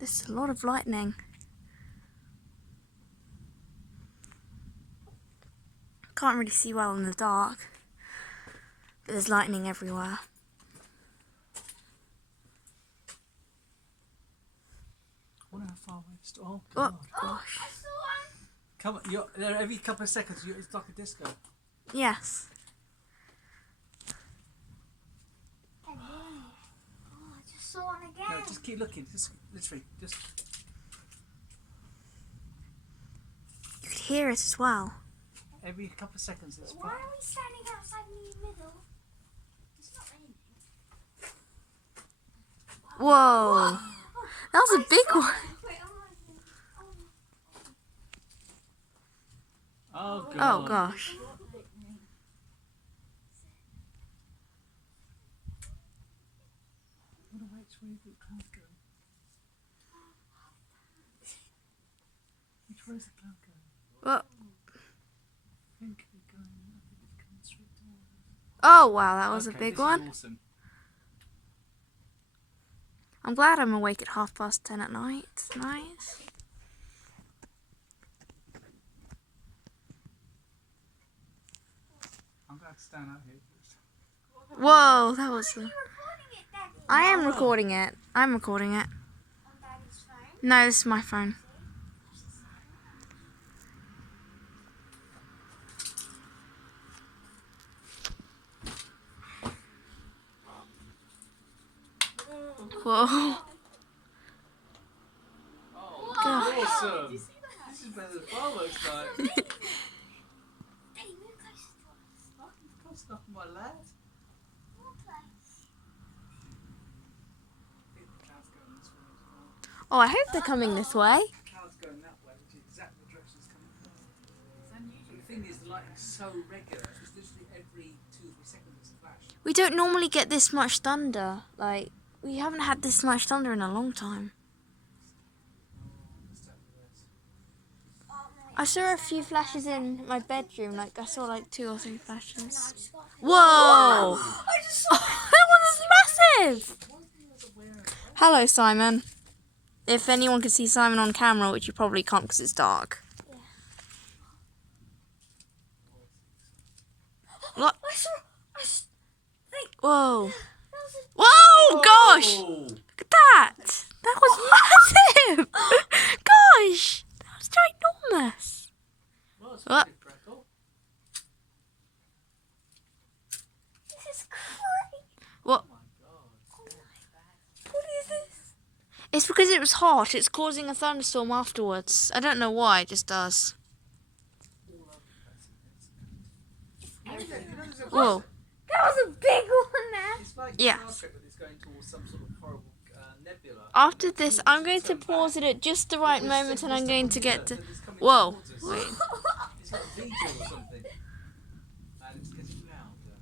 There's a lot of lightning. Can't really see well in the dark, but there's lightning everywhere. I wonder how far away it's. Oh, Oh God. gosh. Come on, there every couple of seconds. It's like a disco. Yes. Oh, I just saw one again. No, just keep looking. Just literally, just. You could hear it as well. Every couple of seconds, it's. Why are we standing outside in the middle? It's not raining. Whoa. That was a big one. Wait, Oh God. Oh gosh. What a way to where the cloud go? Which way is the cloud going? Well, I think it's coming straight towards us. oh wow, that was a Okay, big this one. is awesome. I'm glad I'm awake at 10:30 at night. It's nice. I'm going to stand out here. Whoa, that was. recording it, Daddy. I am recording it. I'm recording it. On Daddy's phone. No, this is my phone. Whoa. Oh, God. awesome! This is better than fireworks night. Daddy, move closer to us. I can close enough for my lad. More close. I think the cloud's going this way as well. Oh, I hope they're coming this way. The cloud's going that way, which is exactly the direction it's coming from. But the thing is, the lightning's so regular, it's literally every 2 or 3 seconds it's a flash. We don't normally get this much thunder. Like, we haven't had this much thunder in a long time. I saw a few flashes in my bedroom. Like, I saw like 2 or 3 flashes. Whoa! I just saw That was massive! Hello, Simon. If anyone can see Simon on camera, which you probably can't because it's dark. What? Whoa. Whoa, gosh! Oh! Look at that! That was massive! Gosh! That was ginormous! Well, it's What? a good crackle. This is crazy. What? Oh my God. What is this? It's because it was hot. It's causing a thunderstorm afterwards. I don't know why, it just does. Whoa. That was a big one there. It's like Yes. Star Trek, but it's going towards some sort of horrible nebula. After this, I'm going to pause it at just the right moment and I'm going to get to... Whoa. Wait. It's like a video or something. And it's getting louder.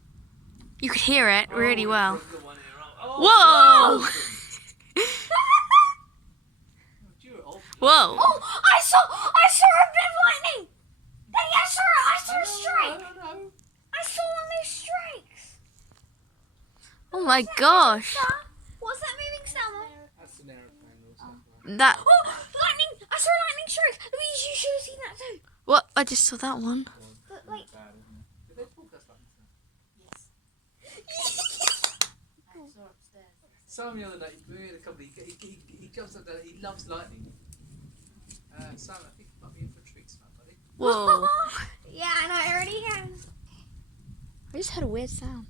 You could hear it really Oh, well. we've got one here. Oh, Whoa! Whoa. Oh, I saw a bit of lightning. Daddy, I saw a strike. I saw one of those strikes. Oh my gosh. What's that moving sound? That's an aeroplane or something. That... Oh, lightning! I saw a lightning strike. Louise, you should have seen that too. What? I just saw that one. But like, Bad, isn't it? Did they broadcast like that? Simon the other night, we were in a company, he jumps up there, he loves lightning. Simon, I think you might be in for a treat tonight, buddy. Whoa. yeah, and I already am. I just heard a weird sound.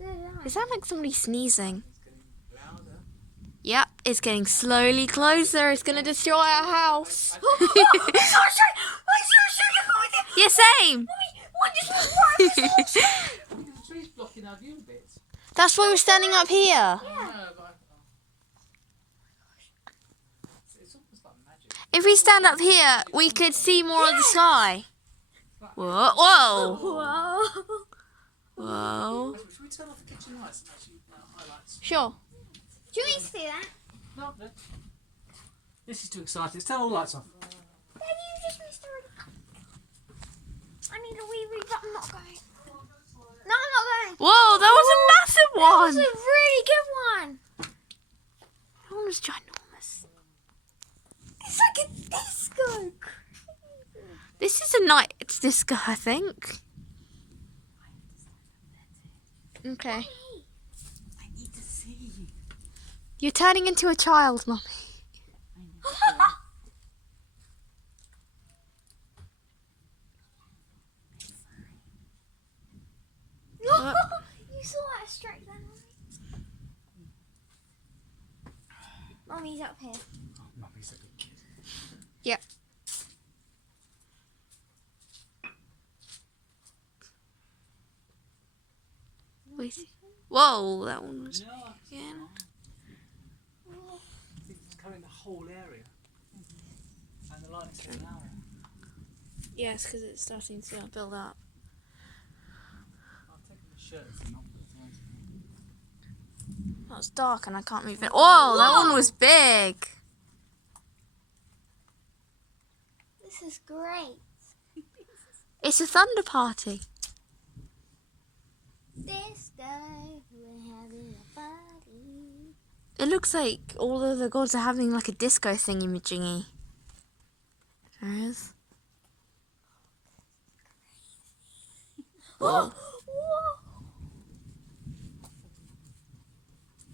It sounded like somebody sneezing. It's getting louder. Yep, it's getting slowly closer. It's going to destroy our house. I saw a strike. I saw a strike. I can't wait to- Yeah, same. Mommy, one just went right. I saw a strike. Because the tree's blocking our view a bit. That's why we're standing up here. Yeah. It's almost like magic. If we stand up here, we could see more of the sky. Whoa. Whoa. Whoa. Whoa. Should we turn off the kitchen lights and actually highlights? Sure. Do you want me to do that? No, no. This is too exciting. Let's turn all the lights off. Daddy, you just missed already. I need a wee but I'm not going. No, I'm not going. Whoa, that was a massive That was one. a really good one. That one was ginormous. It's like a disco. This is a night disco, I think. Okay. I need to see. You're turning into a child, Mummy. I need to see. You saw that straight then, Mommy? Mommy's up here. Oh, Mummy's a good kid. Yep. Wait. Whoa, that one was. No, Yeah. I think it's covering the whole area. And the lights are now. Yes, because it's starting to build up. I've taken the shirt and not put the lights on. Oh, it's dark and I can't move it. Whoa, that one was big. This is great. It's a thunder party. Disco, we're having a party. It looks like all of the gods are having like a disco thingy-majingy. There is. Whoa!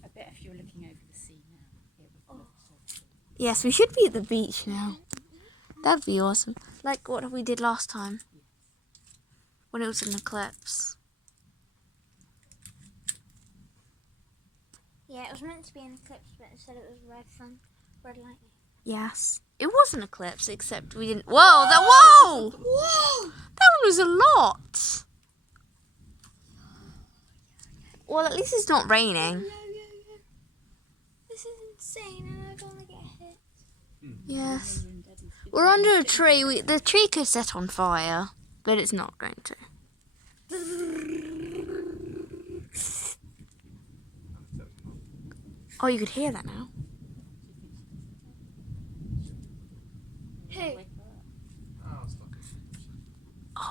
I bet if you were looking over the sea now, it would look so cool. Yes, we should be at the beach now. That'd be awesome. Like what we did last time. When it was an eclipse. Yeah, it was meant to be an eclipse, but instead it was red lightning. Yes. It was an eclipse, except we didn't. Whoa! Whoa! Whoa! That one was a lot. Well, at least it's not raining. Yeah. This is insane, and I don't want to get hit. Yes. Mummy and Daddy's good. We're under a tree. The tree could set on fire, but it's not going to. Oh, you could hear that now. Who? Wake her up. Oh, it's not good.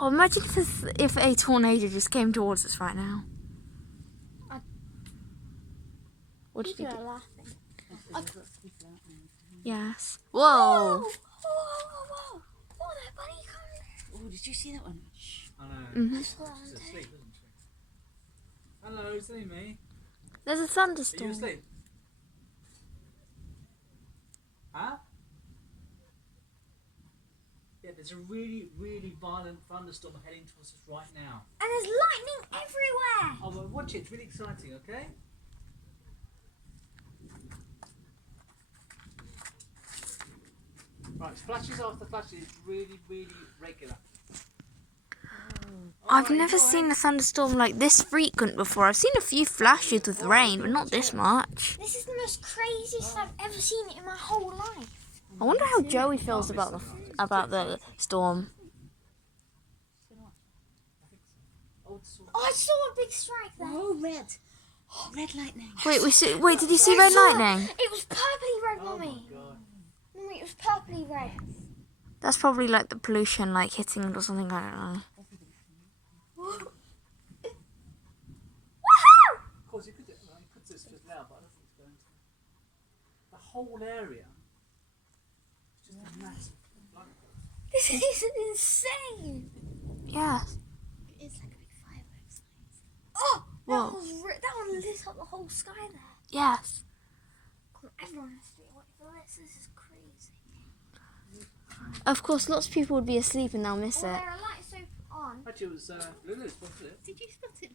Oh, imagine if a tornado just came towards us right now. What did you People do? are laughing. There's lots of people out there. Yes. Whoa! Whoa. Whoa, that bunny coming. Oh, did you see that one? Shh. I know. Mhm. I saw that She's one too. asleep, isn't she? Hello, is that me? There's a Are you thunderstorm. asleep? Huh? Yeah, there's a really, really violent thunderstorm heading towards us right now. And there's lightning everywhere. Oh, well, watch it. It's really exciting, okay? Right, flashes after flashes. It's really, really regular. I've Alright, never go seen ahead. a thunderstorm like this frequent before. I've seen a few flashes with rain, but not this much. This is the most craziest I've ever seen in my whole life. I wonder how Joey feels about the storm. Oh, it's all- Oh, I saw a big strike there. Oh, red. Red lightning. Wait, did you see I red saw- lightning? It was purpley red, Oh my Mummy. god. Mummy, it was purpley red. That's probably like the pollution like hitting it or something, I don't know. Woohoo! Of course, you could say it's just loud, but I don't think it's going to. The whole area is just a massive flood. This is insane. Yeah. It's like a big fireworks light. Oh, Whoa. that one lit up the whole sky there. Yes. Come on, everyone has to be awake for this. This is crazy. Of course, lots of people would be asleep and they'll miss Oh, it. there are lights so on. Actually, it was Lulu's, wasn't it? Did you spot it?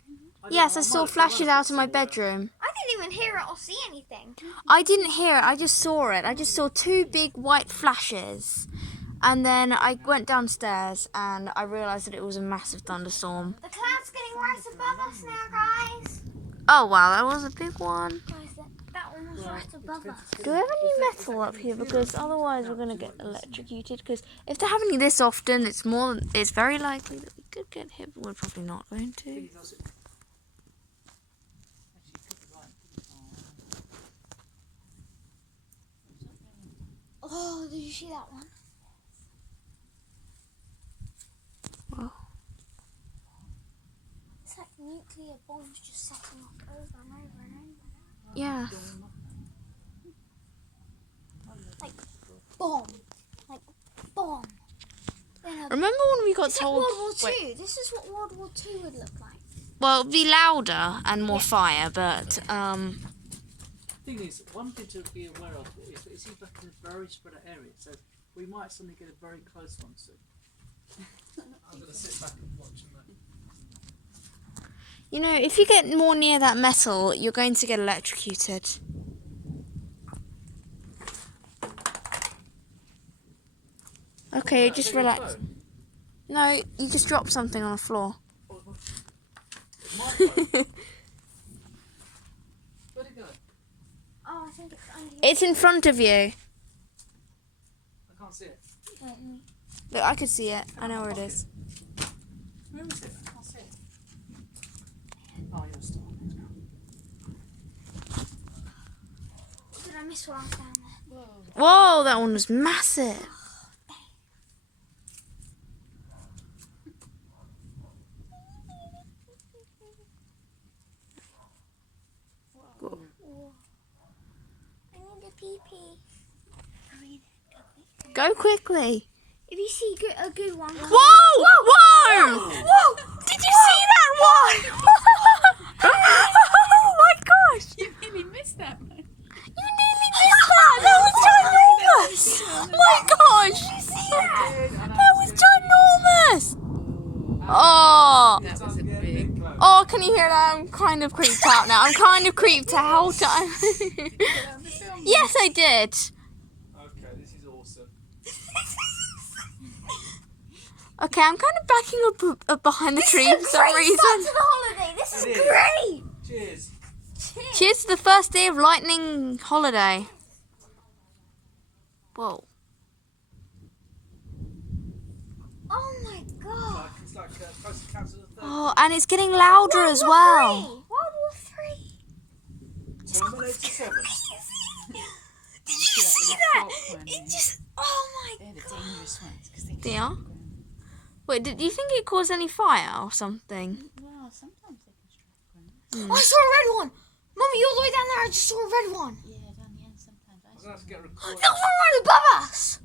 Yes, I saw flashes out of my bedroom. I didn't even hear it or see anything. I didn't hear it, I just saw it. I just saw two big white flashes. And then I went downstairs and I realised that it was a massive thunderstorm. The cloud's getting right above us now, guys. Oh wow, that was a big one. Guys, that one was right above us. Do we have any metal up here? Because otherwise we're going to get electrocuted. Because if they're happening this often, it's very likely that we could get hit, but we're probably not going to. Oh, did you see that one? Whoa. It's like nuclear bombs just setting off over and over and over. Yeah. Like, bomb. Like, bomb. Then a Remember when we got It's like told? World War Wait. Two. This is what World War Two would look like. Well, it'd be louder and more fire, but Thing is, one thing to be aware of is that it seems like in a very spread out area, so we might suddenly get a very close one soon. I'm going to sit back and watch them. you know, if you get more near that metal, you're going to get electrocuted. Okay, just relax. No, you just dropped something on the floor. My phone. Where'd it go? Oh, I think it's under here. It's in front of you. I can't see it. Look, I can see it. I know where it is. Where is it? I can't see it. Oh, you're still on it now. Did I miss one down there? Whoa, that one was massive. I need a pee pee. Go quickly. If you see a good one, Whoa! Whoa! Whoa! Did you see that one? Oh my gosh! You really missed that one. You nearly missed that! That was ginormous! Oh my gosh! Did you see that? That was ginormous! Oh! That was a big. Oh, can you hear that? I'm kind of creeped out now. I'm kind of creeped out. Yes, I did. Okay, this is awesome. Okay, I'm kind of backing up behind the tree for some Great reason. start to the holiday. This is It is. great. Cheers. Cheers to the first day of lightning holiday. Whoa. Oh my god. It's like close to Council of the Third. Oh, and it's getting louder as well. World War Three. Terminator 7. Did you see that? It just. Oh my They're the god. dangerous ones because they. They are? Wait, do you think it caused any fire or something? Well, sometimes they can strike ground. Oh, I saw a red one. Mummy, all the way down there, I just saw a red one. Yeah, down the end sometimes. I'm going to have to get a recorder. There was one right above us.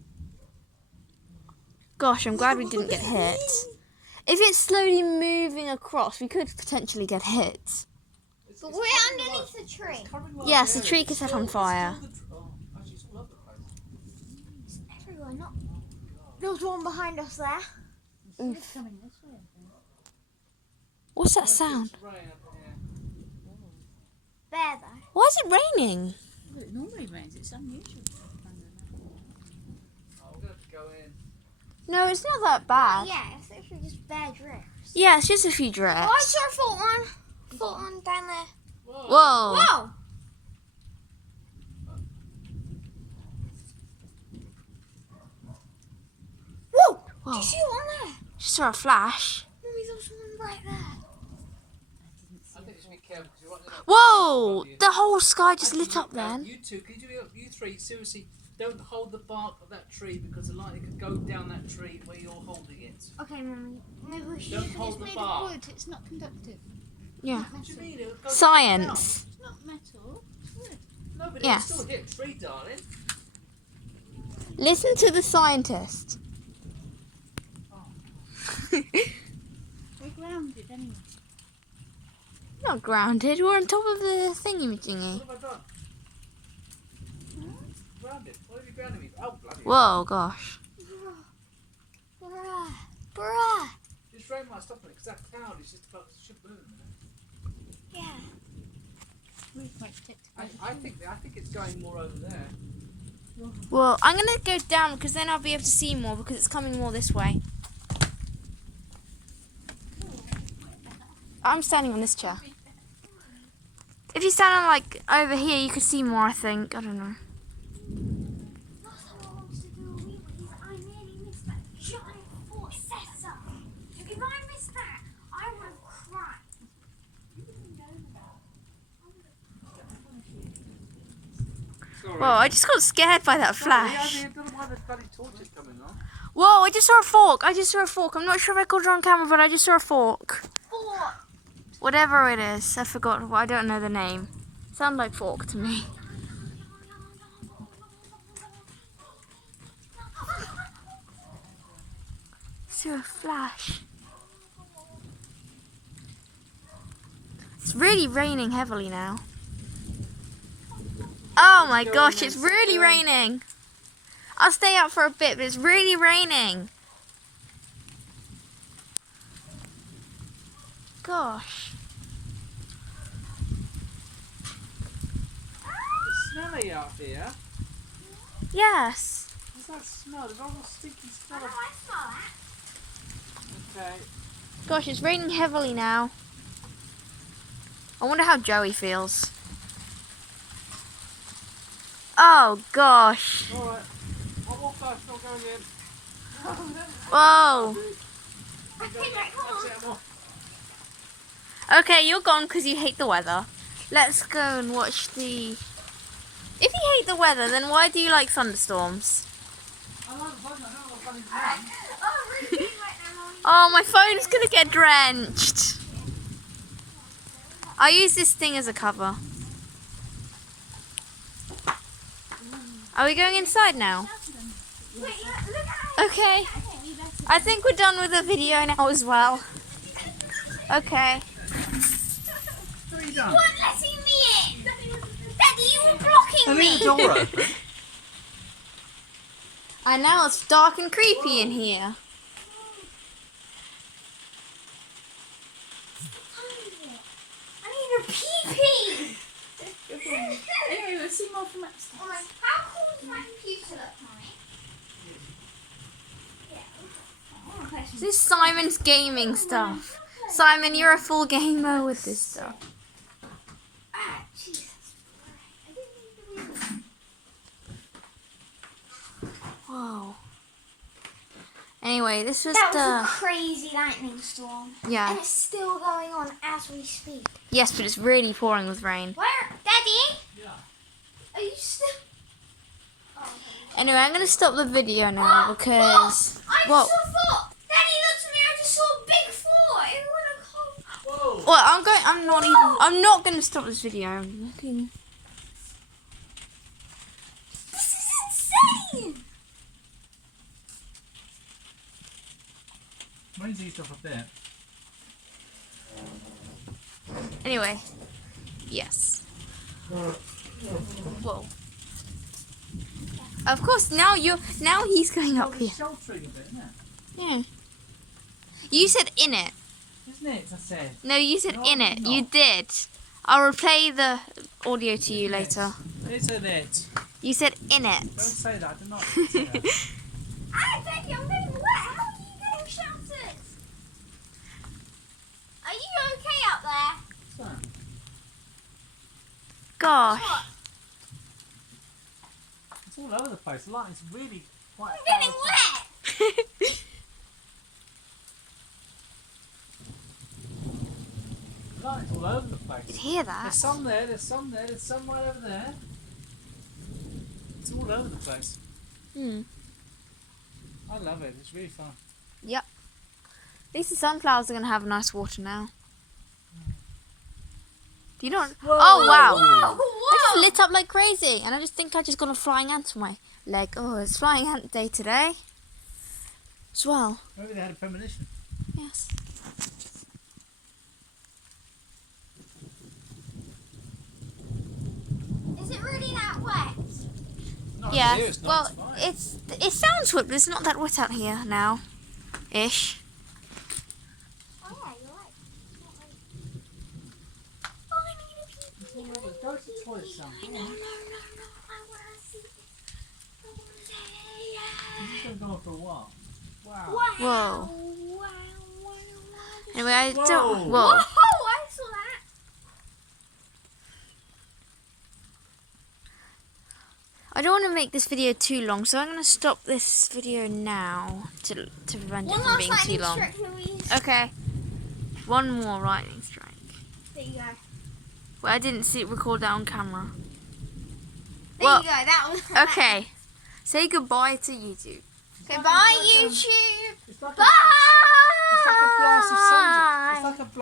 Gosh, I'm glad we didn't get hit. If it's slowly moving across, we could potentially get hit. But we're underneath the tree. Yes, the tree could set on fire. Actually, it's all over the place. Everywhere, not. There was one behind us there. It's coming this way. I think. What's that sound? It's rain up here. There though. Why is it raining? Well, it normally rains. It's unusual. Oh, we're going to have to go in. No, it's not that bad. Yeah, it's literally just bare drifts. Yeah, it's just a few Oh, I drips. saw a fault one. Fault one down there. Whoa. Whoa. Whoa! Whoa! Whoa. Did you see one there? Just saw a flash. Mummy, there was one right there. I think you should be careful because you're right there. Whoa! The whole sky just lit up Now, then. You two, you three, seriously, don't hold the bark of that tree because the lightning could go down that tree where you're holding it. Okay, Mummy. Maybe we should. Don't hold the Made bark. of wood. It's not conductive. Yeah. What do you mean? It'll go Science. It's not metal. It's wood. down. No, but Yes. it'll still hit a tree, darling. Listen to the scientist. We're grounded anyway. Not grounded. We're on top of the thingy What thingy. have I done? Grounded. What have you grounded me? Oh, bloody hell. Whoa, gosh. Bruh. Bruh. This rain might stop it because that cloud is just about to should move in a minute. Yeah. We're quite protected. by the I tree. think it's going more over there. Well, I'm going to go down because then I'll be able to see more because it's coming more this way. I'm standing on this chair. If you stand on like over here, you could see more, I think. I don't know. Last time I wanted to do a wee wee, I nearly missed that giant processor. If I missed that, I would have cried. Sorry. Whoa, I just got scared by that flash. I don't know why the bloody torch is coming on. Whoa, I just saw a fork. I'm not sure if I got it on camera, but I just saw a fork. Fork. Whatever it is. I forgot. I don't know the name. Sounds like fork to me. saw a flash. It's really raining heavily now. Oh my gosh, it's really raining. I'll stay out for a bit, but it's really raining. Gosh. It's smelly out here. Yes. What's that smell? There's almost stinky smell Oh, of... I smell that. Okay. Gosh, it's raining heavily now. I wonder how Joey feels. Oh gosh. Alright. I'll walk first, not going in. Whoa. Okay, right, come on. That's it, I'm off. Okay, you're gone because you hate the weather. Let's go and watch the... If you hate the weather, then why do you like thunderstorms? I like the fun, I don't know what fun is. Oh, really big right now, Mommy. Oh, my phone's gonna get drenched. I'll use this thing as a cover. Are we going inside now? Wait, look at it. Okay. I think we're done with the video now as well. Okay. What are you done? You weren't letting me in. Daddy, you were blocking I me. leave the door open. And now it's dark and creepy in here. I need a pee-pee. Anyway, we'll see more from upstairs. Oh my, how cool does my computer look, Mommy? This is Simon's gaming stuff. Simon, you're a full gamer with this stuff. Ah, Jesus. I didn't need the wheel. Whoa. Anyway, this was That was a the... crazy lightning storm. Yeah. And it's still going on as we speak. Yes, but it's really pouring with rain. Where? Daddy? Yeah. Are you still... Oh, Anyway, I'm going to stop the video now because... I Well, just thought... Daddy, look to me. I just saw a big floor. It would have come... Whoa. well, I'm not going to stop this video. I'm looking... This is insane. Rain's eased off a bit. Anyway. Yes. Whoa. Of course, now he's going up here. It's sheltering a bit, isn't it? Yeah. You said in it. Isn't it? I said. No, you said No, in it. not. You did. I'll replay the audio to you later. Isn't it? You said in it. Don't say that. I did not say that. Ah, Daddy, I'm getting wet. How are you getting sheltered? Are you okay out there? What's that? Gosh. What? It's all over the place. The lighting's really quite I'm getting powerful. wet. The lighting's all over the place. Did you hear There's that? some there, there's some there, there's some right over there. It's all over the place. Hmm. I love it. It's really fun. Yep. At least the sunflowers are going to have nice water now. Do you not? Whoa. Oh, wow. Whoa, I just whoa. lit up like crazy, and I just think I just got a flying ant on my leg. Oh, it's flying ant day today. As well. Maybe they had a premonition. Yes. Is it really that wet? Not Yeah. here, it's not, Well, it's fine. it sounds wet, but it's not that wet out here now. Ish. Oh yeah, you're right. Oh, I need a pee-pee. It's all over. Go to the toilet, son. No, no, no, no. I want to see this. I want to say This is going to go on for a while. Wow. Wow. Whoa. Wow, wow, wow. Anyway, I Whoa. don't. Whoa, Whoa. I saw that. I don't want to make this video too long, so I'm going to stop this video now to prevent it One from last being lightning too long. strike, Louise. Okay. One more lightning strike. There you go. Well, I didn't record that on camera. There Well, you go. That was. Okay. Say goodbye to YouTube. Goodbye, YouTube. It's like Bye. It's like a blast of sunshine.